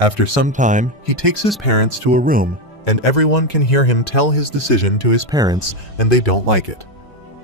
After some time, he takes his parents to a room, and everyone can hear him tell his decision to his parents, and they don't like it.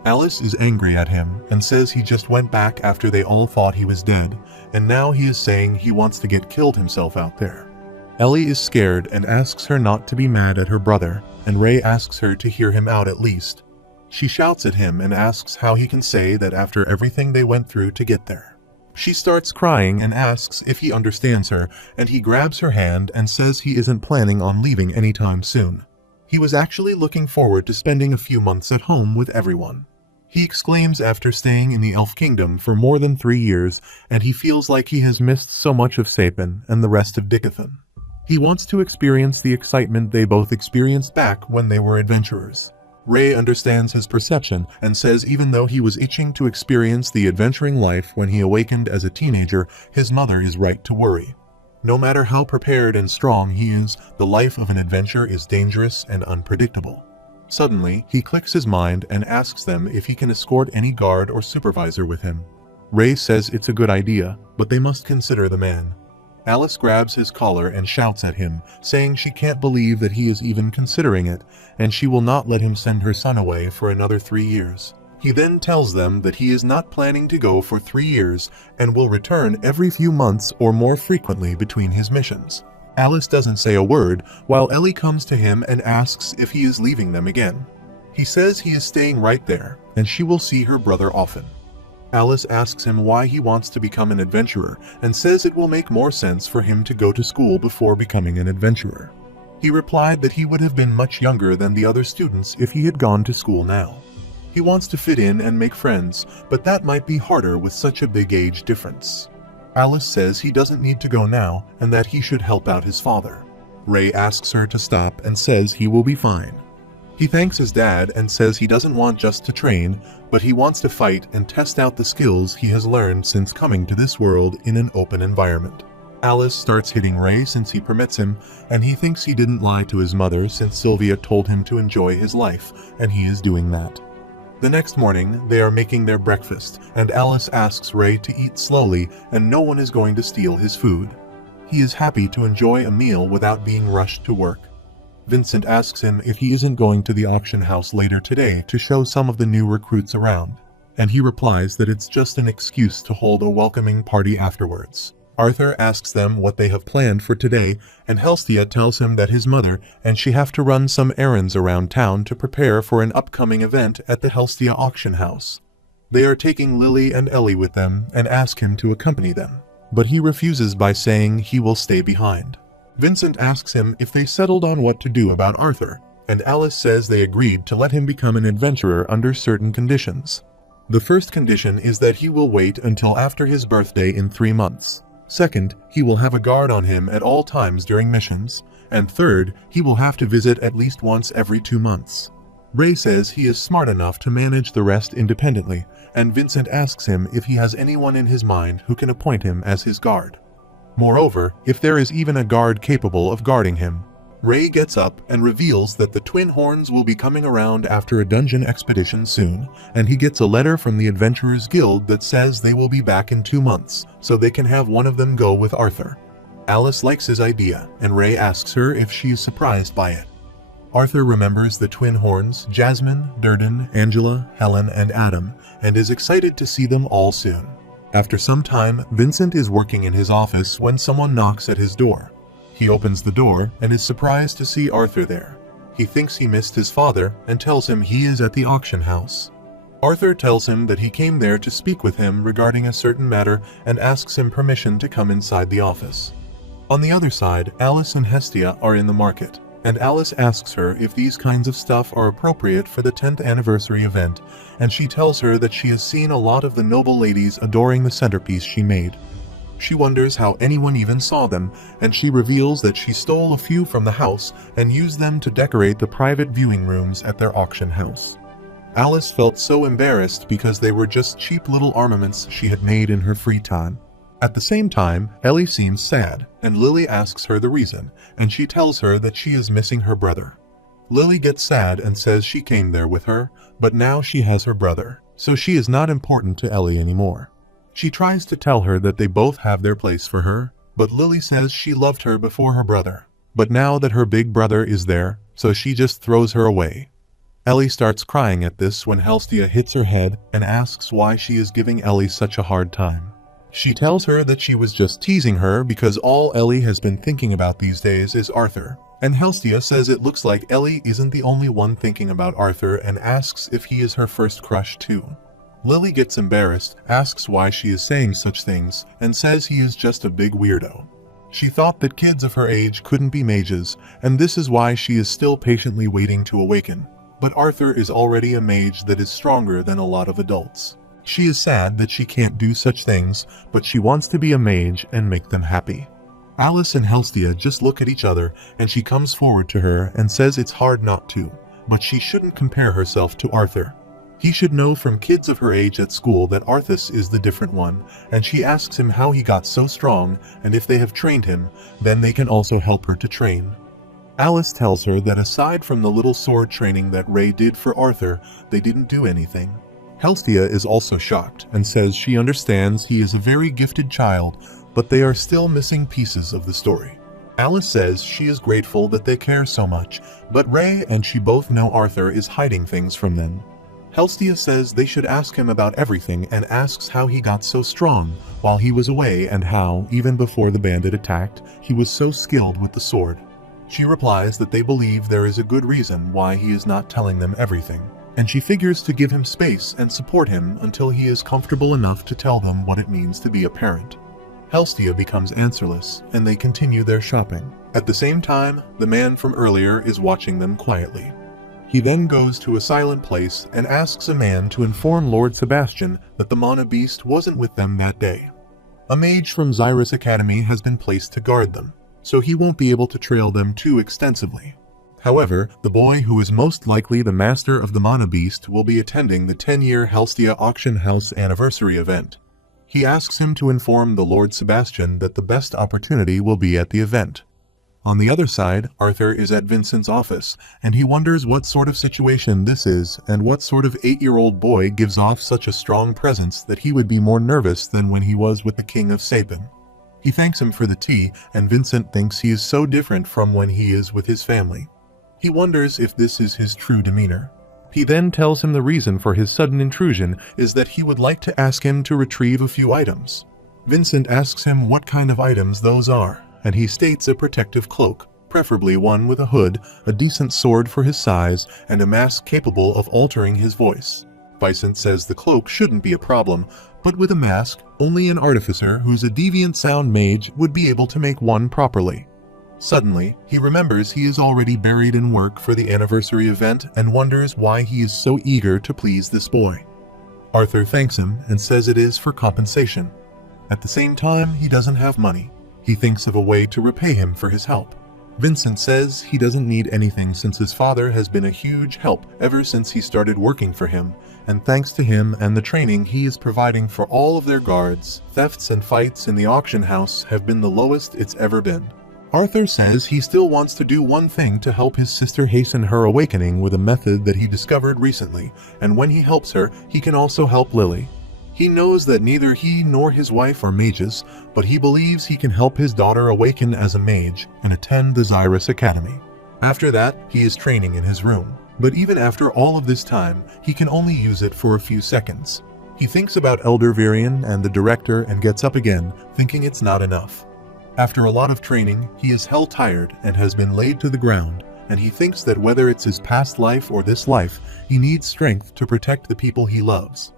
Alice is angry at him and says he just went back after they all thought he was dead, and now he is saying he wants to get killed himself out there. Ellie is scared and asks her not to be mad at her brother, and Ray asks her to hear him out at least. She shouts at him and asks how he can say that after everything they went through to get there. She starts crying and asks if he understands her, and he grabs her hand and says he isn't planning on leaving anytime soon. He was actually looking forward to spending a few months at home with everyone. He exclaims after staying in the Elf Kingdom for more than 3 years, and he feels like he has missed so much of Sapin and the rest of Dickathon. He wants to experience the excitement they both experienced back when they were adventurers. Ray understands his perception and says even though he was itching to experience the adventuring life when he awakened as a teenager, his mother is right to worry. No matter how prepared and strong he is, the life of an adventurer is dangerous and unpredictable. Suddenly, he clicks his mind and asks them if he can escort any guard or supervisor with him. Ray says it's a good idea, but they must consider the man. Alice grabs his collar and shouts at him, saying she can't believe that he is even considering it, and she will not let him send her son away for another 3 years. He then tells them that he is not planning to go for 3 years and will return every few months or more frequently between his missions. Alice doesn't say a word, while Ellie comes to him and asks if he is leaving them again. He says he is staying right there, and she will see her brother often. Alice asks him why he wants to become an adventurer and says it will make more sense for him to go to school before becoming an adventurer. He replied that he would have been much younger than the other students if he had gone to school now. He wants to fit in and make friends, but that might be harder with such a big age difference. Alice says he doesn't need to go now and that he should help out his father. Ray asks her to stop and says he will be fine. He thanks his dad and says he doesn't want just to train, but he wants to fight and test out the skills he has learned since coming to this world in an open environment. Alice starts hitting Ray since he permits him, and he thinks he didn't lie to his mother since Sylvia told him to enjoy his life, and he is doing that. The next morning, they are making their breakfast, and Alice asks Ray to eat slowly and no one is going to steal his food. He is happy to enjoy a meal without being rushed to work. Vincent asks him if he isn't going to the auction house later today to show some of the new recruits around, and he replies that it's just an excuse to hold a welcoming party afterwards. Arthur asks them what they have planned for today, and Helstia tells him that his mother and she have to run some errands around town to prepare for an upcoming event at the Helstia auction house. They are taking Lily and Ellie with them and ask him to accompany them, but he refuses by saying he will stay behind. Vincent asks him if they settled on what to do about Arthur, and Alice says they agreed to let him become an adventurer under certain conditions. The first condition is that he will wait until after his birthday in 3 months. Second, he will have a guard on him at all times during missions. And third, he will have to visit at least once every 2 months. Ray says he is smart enough to manage the rest independently, and Vincent asks him if he has anyone in his mind who can appoint him as his guard. Moreover, if there is even a guard capable of guarding him. Ray gets up and reveals that the Twin Horns will be coming around after a dungeon expedition soon, and he gets a letter from the Adventurers Guild that says they will be back in 2 months, so they can have one of them go with Arthur. Alice likes his idea, and Ray asks her if she is surprised by it. Arthur remembers the Twin Horns, Jasmine, Durden, Angela, Helen, and Adam, and is excited to see them all soon. After some time, Vincent is working in his office when someone knocks at his door. He opens the door and is surprised to see Arthur there. He thinks he missed his father and tells him he is at the auction house. Arthur tells him that he came there to speak with him regarding a certain matter and asks him permission to come inside the office. On the other side, Alice and Hestia are in the market, and Alice asks her if these kinds of stuff are appropriate for the 10th anniversary event, and she tells her that she has seen a lot of the noble ladies adoring the centerpiece she made. She wonders how anyone even saw them, and she reveals that she stole a few from the house and used them to decorate the private viewing rooms at their auction house. Alice felt so embarrassed because they were just cheap little armaments she had made in her free time. At the same time, Ellie seems sad, and Lily asks her the reason, and she tells her that she is missing her brother. Lily gets sad and says she came there with her, but now she has her brother, so she is not important to Ellie anymore. She tries to tell her that they both have their place for her, But Lily says she loved her before her brother. But now that her big brother is there, so she just throws her away. Ellie starts crying at this when Helstia hits her head and asks why she is giving Ellie such a hard time. She tells her that she was just teasing her because all Ellie has been thinking about these days is Arthur. And Helstia says it looks like Ellie isn't the only one thinking about Arthur and asks if he is her first crush too. Lily gets embarrassed, asks why she is saying such things, and says he is just a big weirdo. She thought that kids of her age couldn't be mages, and this is why she is still patiently waiting to awaken. But Arthur is already a mage that is stronger than a lot of adults. She is sad that she can't do such things, but she wants to be a mage and make them happy. Alice and Helstia just look at each other, and she comes forward to her and says it's hard not to, but she shouldn't compare herself to Arthur. He should know from kids of her age at school that Arthas is the different one, and she asks him how he got so strong, and if they have trained him, then they can also help her to train. Alice tells her that aside from the little sword training that Ray did for Arthur, they didn't do anything. Helstia is also shocked and says she understands he is a very gifted child, but they are still missing pieces of the story. Alice says she is grateful that they care so much, but Ray and she both know Arthur is hiding things from them. Helstia says they should ask him about everything and asks how he got so strong while he was away and how, even before the bandit attacked, he was so skilled with the sword. She replies that they believe there is a good reason why he is not telling them everything, and she figures to give him space and support him until he is comfortable enough to tell them what it means to be a parent. Helstia becomes answerless, and they continue their shopping. At the same time, the man from earlier is watching them quietly. He then goes to a silent place and asks a man to inform Lord Sebastian that the Mana Beast wasn't with them that day. A mage from Xyrus Academy has been placed to guard them, so he won't be able to trail them too extensively. However, the boy who is most likely the master of the Mana Beast will be attending the 10-year Helstia Auction House anniversary event. He asks him to inform the Lord Sebastian that the best opportunity will be at the event. On the other side, Arthur is at Vincent's office, and he wonders what sort of situation this is and what sort of 8-year-old boy gives off such a strong presence that he would be more nervous than when he was with the King of Sapin. He thanks him for the tea, and Vincent thinks he is so different from when he is with his family. He wonders if this is his true demeanor. He then tells him the reason for his sudden intrusion is that he would like to ask him to retrieve a few items. Vincent asks him what kind of items those are, and he states a protective cloak, preferably one with a hood, a decent sword for his size, and a mask capable of altering his voice. Vicent says the cloak shouldn't be a problem, but with a mask, only an artificer who's a deviant sound mage would be able to make one properly. Suddenly, he remembers he is already buried in work for the anniversary event and wonders why he is so eager to please this boy. Arthur thanks him and says it is for compensation. At the same time, he doesn't have money. He thinks of a way to repay him for his help. Vincent says he doesn't need anything since his father has been a huge help ever since he started working for him, and thanks to him and the training he is providing for all of their guards, thefts and fights in the auction house have been the lowest it's ever been. Arthur says he still wants to do one thing to help his sister hasten her awakening with a method that he discovered recently, and when he helps her, he can also help Lily. He knows that neither he nor his wife are mages, but he believes he can help his daughter awaken as a mage and attend the Xyrus Academy. After that, he is training in his room. But even after all of this time, he can only use it for a few seconds. He thinks about Elder Virion and the director and gets up again, thinking it's not enough. After a lot of training, he is hell tired and has been laid to the ground, and he thinks that whether it's his past life or this life, he needs strength to protect the people he loves.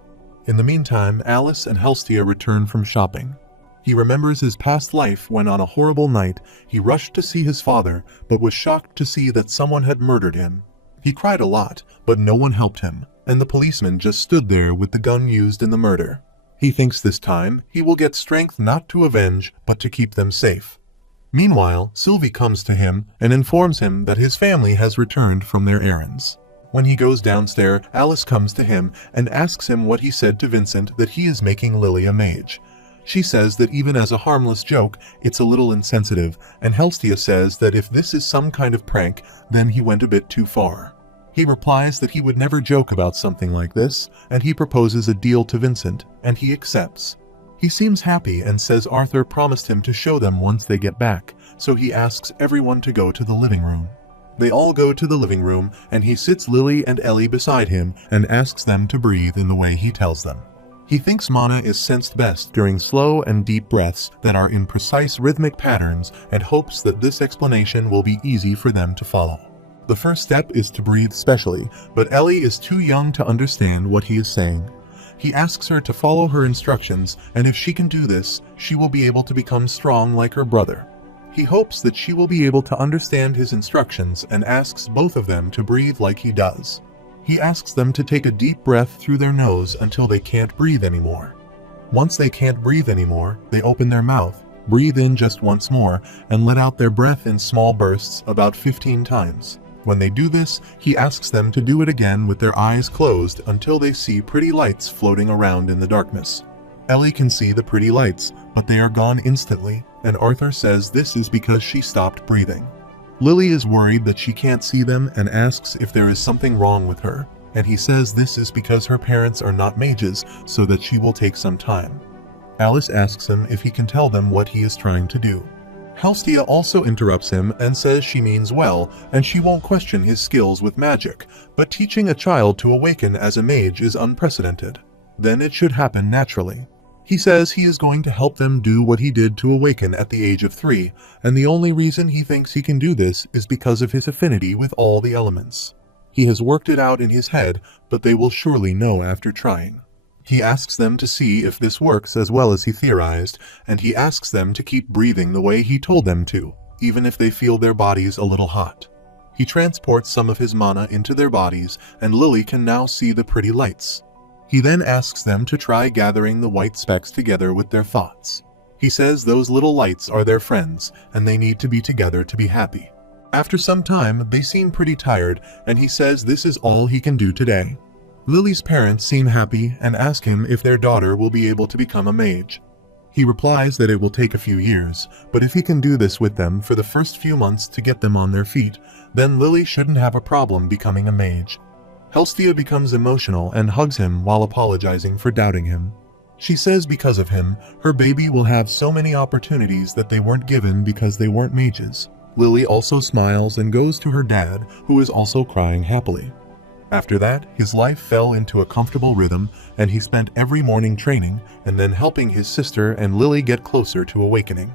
In the meantime, Alice and Helstia return from shopping. He remembers his past life when on a horrible night, he rushed to see his father, but was shocked to see that someone had murdered him. He cried a lot, but no one helped him, and the policeman just stood there with the gun used in the murder. He thinks this time he will get strength not to avenge, but to keep them safe. Meanwhile, Sylvie comes to him and informs him that his family has returned from their errands. When he goes downstairs, Alice comes to him and asks him what he said to Vincent that he is making Lily a mage. She says that even as a harmless joke, it's a little insensitive, and Helstia says that if this is some kind of prank, then he went a bit too far. He replies that he would never joke about something like this, and he proposes a deal to Vincent, and he accepts. He seems happy and says Arthur promised him to show them once they get back, so he asks everyone to go to the living room. They all go to the living room, and he sits Lily and Ellie beside him and asks them to breathe in the way he tells them. He thinks mana is sensed best during slow and deep breaths that are in precise rhythmic patterns, and hopes that this explanation will be easy for them to follow. The first step is to breathe specially, but Ellie is too young to understand what he is saying. He asks her to follow her instructions, and if she can do this, she will be able to become strong like her brother. He hopes that she will be able to understand his instructions and asks both of them to breathe like he does. He asks them to take a deep breath through their nose until they can't breathe anymore. Once they can't breathe anymore, they open their mouth, breathe in just once more, and let out their breath in small bursts about 15 times. When they do this, he asks them to do it again with their eyes closed until they see pretty lights floating around in the darkness. Ellie can see the pretty lights, but they are gone instantly, and Arthur says this is because she stopped breathing. Lily is worried that she can't see them and asks if there is something wrong with her, and he says this is because her parents are not mages, so that she will take some time. Alice asks him if he can tell them what he is trying to do. Halstia also interrupts him and says she means well, and she won't question his skills with magic, but teaching a child to awaken as a mage is unprecedented. Then it should happen naturally. He says he is going to help them do what he did to awaken at the age of 3, and the only reason he thinks he can do this is because of his affinity with all the elements. He has worked it out in his head, but they will surely know after trying. He asks them to see if this works as well as he theorized, and he asks them to keep breathing the way he told them to, even if they feel their bodies a little hot. He transports some of his mana into their bodies, and Lily can now see the pretty lights. He then asks them to try gathering the white specks together with their thoughts. He says those little lights are their friends, and they need to be together to be happy. After some time, they seem pretty tired, and he says this is all he can do today. Lily's parents seem happy and ask him if their daughter will be able to become a mage. He replies that it will take a few years, but if he can do this with them for the first few months to get them on their feet, then Lily shouldn't have a problem becoming a mage. Halstia becomes emotional and hugs him while apologizing for doubting him. She says because of him, her baby will have so many opportunities that they weren't given because they weren't mages. Lily also smiles and goes to her dad, who is also crying happily. After that, his life fell into a comfortable rhythm, and he spent every morning training and then helping his sister and Lily get closer to awakening.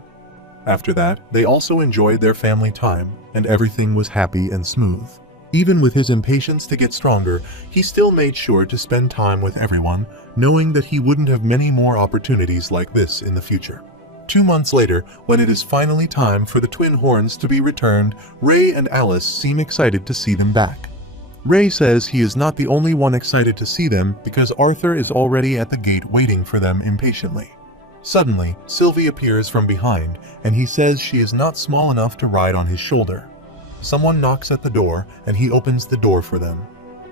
After that, they also enjoyed their family time, and everything was happy and smooth. Even with his impatience to get stronger, he still made sure to spend time with everyone, knowing that he wouldn't have many more opportunities like this in the future. 2 months later, when it is finally time for the twin horns to be returned, Ray and Alice seem excited to see them back. Ray says he is not the only one excited to see them because Arthur is already at the gate waiting for them impatiently. Suddenly, Sylvie appears from behind, and he says she is not small enough to ride on his shoulder. Someone knocks at the door, and he opens the door for them.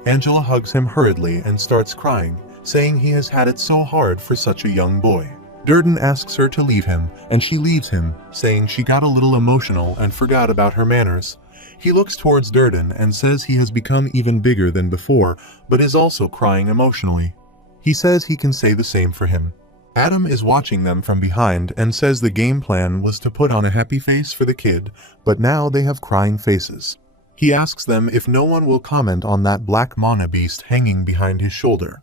Angela hugs him hurriedly and starts crying, saying he has had it so hard for such a young boy. Durden asks her to leave him, and she leaves him, saying she got a little emotional and forgot about her manners. He looks towards Durden and says he has become even bigger than before, but is also crying emotionally. He says he can say the same for him. Adam is watching them from behind and says the game plan was to put on a happy face for the kid, but now they have crying faces. He asks them if no one will comment on that black mana beast hanging behind his shoulder.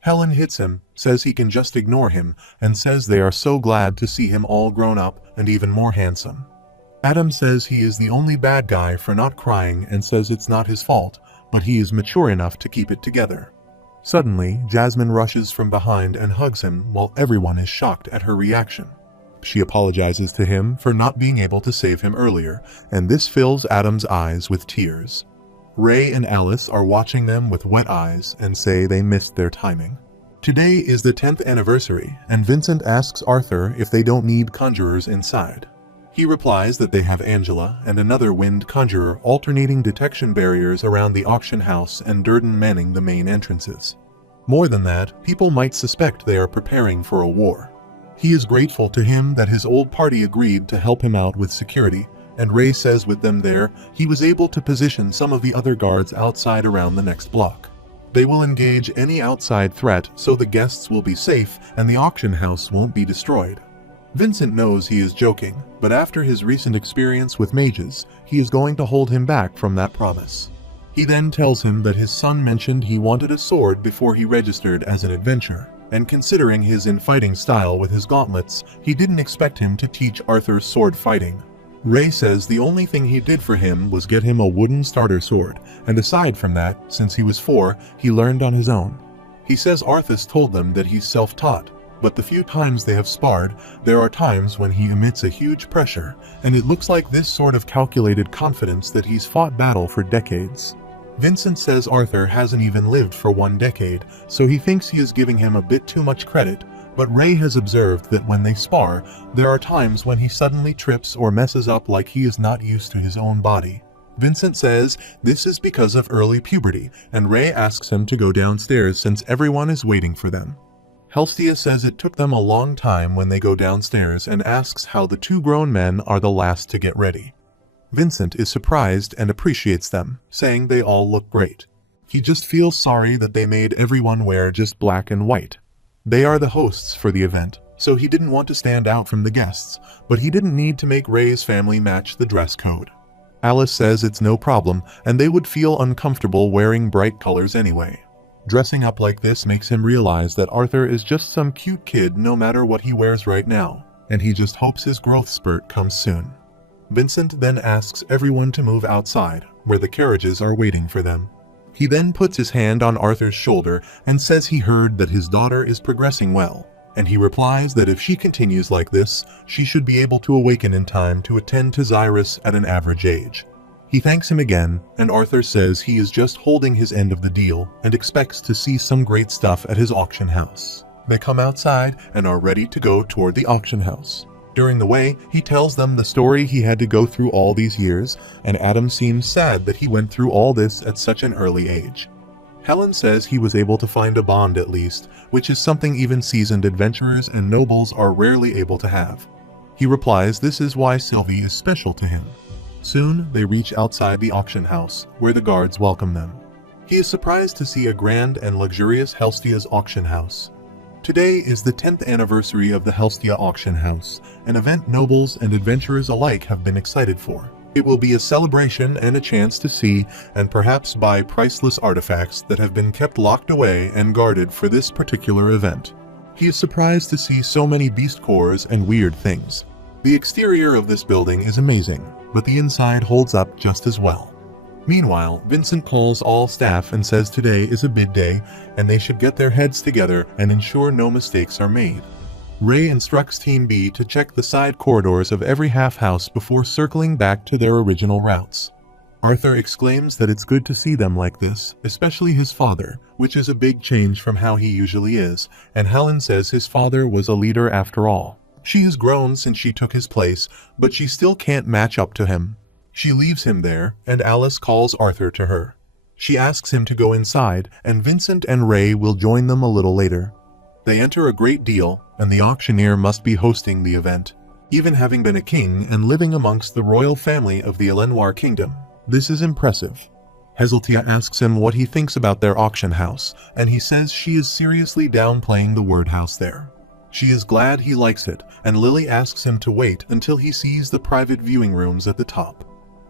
Helen hits him, says he can just ignore him, and says they are so glad to see him all grown up and even more handsome. Adam says he is the only bad guy for not crying and says it's not his fault, but he is mature enough to keep it together. Suddenly, Jasmine rushes from behind and hugs him while everyone is shocked at her reaction. She apologizes to him for not being able to save him earlier, and this fills Adam's eyes with tears. Ray and Alice are watching them with wet eyes and say they missed their timing. Today is the 10th anniversary, and Vincent asks Arthur if they don't need conjurers inside. He replies that they have Angela and another wind conjurer alternating detection barriers around the auction house and Durden manning the main entrances. More than that, people might suspect they are preparing for a war. He is grateful to him that his old party agreed to help him out with security, and Ray says with them there, he was able to position some of the other guards outside around the next block. They will engage any outside threat so the guests will be safe and the auction house won't be destroyed. Vincent knows he is joking, but after his recent experience with mages, he is going to hold him back from that promise. He then tells him that his son mentioned he wanted a sword before he registered as an adventurer, and considering his infighting style with his gauntlets, he didn't expect him to teach Arthur sword fighting. Ray says the only thing he did for him was get him a wooden starter sword, and aside from that, since he was 4, he learned on his own. He says Arthas told them that he's self-taught, but the few times they have sparred, there are times when he emits a huge pressure, and it looks like this sort of calculated confidence that he's fought battle for decades. Vincent says Arthur hasn't even lived for 1 decade, so he thinks he is giving him a bit too much credit, but Ray has observed that when they spar, there are times when he suddenly trips or messes up like he is not used to his own body. Vincent says this is because of early puberty, and Ray asks him to go downstairs since everyone is waiting for them. Helstia says it took them a long time when they go downstairs and asks how the 2 grown men are the last to get ready. Vincent is surprised and appreciates them, saying they all look great. He just feels sorry that they made everyone wear just black and white. They are the hosts for the event, so he didn't want to stand out from the guests, but he didn't need to make Ray's family match the dress code. Alice says it's no problem, and they would feel uncomfortable wearing bright colors anyway. Dressing up like this makes him realize that Arthur is just some cute kid no matter what he wears right now, and he just hopes his growth spurt comes soon. Vincent then asks everyone to move outside, where the carriages are waiting for them. He then puts his hand on Arthur's shoulder and says he heard that his daughter is progressing well, and he replies that if she continues like this, she should be able to awaken in time to attend to Xyrus at an average age. He thanks him again, and Arthur says he is just holding his end of the deal and expects to see some great stuff at his auction house. They come outside and are ready to go toward the auction house. During the way, he tells them the story he had to go through all these years, and Adam seems sad that he went through all this at such an early age. Helen says he was able to find a bond at least, which is something even seasoned adventurers and nobles are rarely able to have. He replies this is why Sylvie is special to him. Soon, they reach outside the auction house, where the guards welcome them. He is surprised to see a grand and luxurious Helstia's auction house. Today is the 10th anniversary of the Helstia auction house, an event nobles and adventurers alike have been excited for. It will be a celebration and a chance to see and perhaps buy priceless artifacts that have been kept locked away and guarded for this particular event. He is surprised to see so many beast cores and weird things. The exterior of this building is amazing, but the inside holds up just as well. Meanwhile, Vincent calls all staff and says today is a bid day and they should get their heads together and ensure no mistakes are made. Ray instructs Team B to check the side corridors of every half-house before circling back to their original routes. Arthur exclaims that it's good to see them like this, especially his father, which is a big change from how he usually is, and Helen says his father was a leader after all. She has grown since she took his place, but she still can't match up to him. She leaves him there, and Alice calls Arthur to her. She asks him to go inside, and Vincent and Ray will join them a little later. They enter a great deal, and the auctioneer must be hosting the event. Even having been a king and living amongst the royal family of the Elenoir kingdom, this is impressive. Heseltia asks him what he thinks about their auction house, and he says she is seriously downplaying the word house there. She is glad he likes it, and Lily asks him to wait until he sees the private viewing rooms at the top.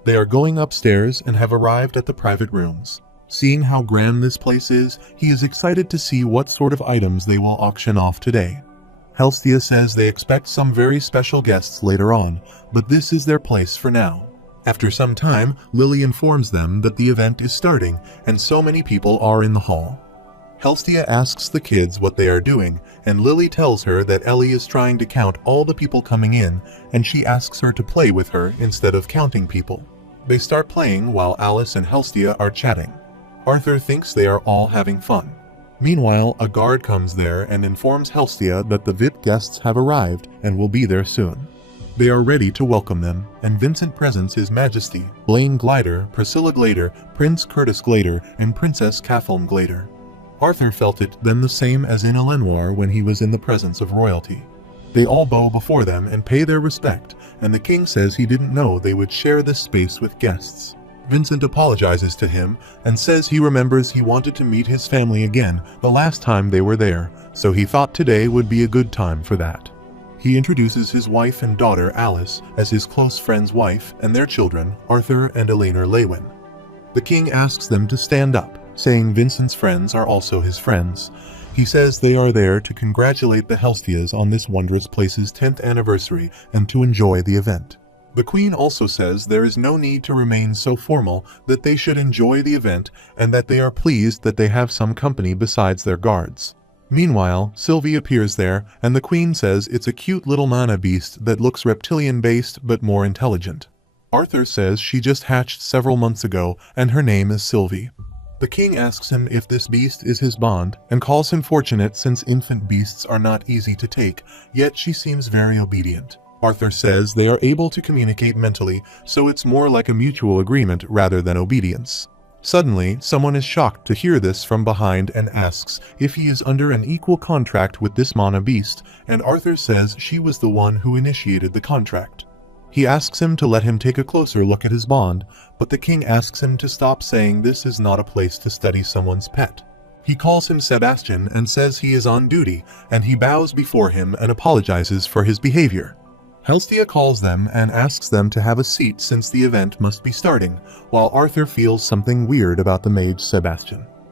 They are going upstairs and have arrived at the private rooms. Seeing how grand this place is, he is excited to see what sort of items they will auction off today. Helstia says they expect some very special guests later on, but this is their place for now. After some time, Lily informs them that the event is starting, and so many people are in the hall. Helstia asks the kids what they are doing, and Lily tells her that Ellie is trying to count all the people coming in, and she asks her to play with her instead of counting people. They start playing while Alice and Helstia are chatting. Arthur thinks they are all having fun. Meanwhile, a guard comes there and informs Helstia that the VIP guests have arrived and will be there soon. They are ready to welcome them, and Vincent presents His Majesty, Blaine Glider, Priscilla Glader, Prince Curtis Glader, and Princess Cathelm Glader. Arthur felt it then the same as in Elenoir when he was in the presence of royalty. They all bow before them and pay their respect, and the king says he didn't know they would share this space with guests. Vincent apologizes to him and says he remembers he wanted to meet his family again the last time they were there, so he thought today would be a good time for that. He introduces his wife and daughter Alice as his close friend's wife and their children Arthur and Elena Lewin. The king asks them to stand up, saying Vincent's friends are also his friends. He says they are there to congratulate the Helstias on this wondrous place's 10th anniversary and to enjoy the event. The queen also says there is no need to remain so formal, that they should enjoy the event and that they are pleased that they have some company besides their guards. Meanwhile, Sylvie appears there, and the queen says it's a cute little mana beast that looks reptilian-based but more intelligent. Arthur says she just hatched several months ago and her name is Sylvie. The king asks him if this beast is his bond and calls him fortunate since infant beasts are not easy to take, yet she seems very obedient. Arthur says they are able to communicate mentally, so it's more like a mutual agreement rather than obedience. Suddenly, someone is shocked to hear this from behind and asks if he is under an equal contract with this mana beast, and Arthur says she was the one who initiated the contract. He asks him to let him take a closer look at his bond, but the king asks him to stop saying this is not a place to study someone's pet. He calls him Sebastian and says he is on duty, and he bows before him and apologizes for his behavior. Helstia calls them and asks them to have a seat since the event must be starting, while Arthur feels something weird about the mage Sebastian.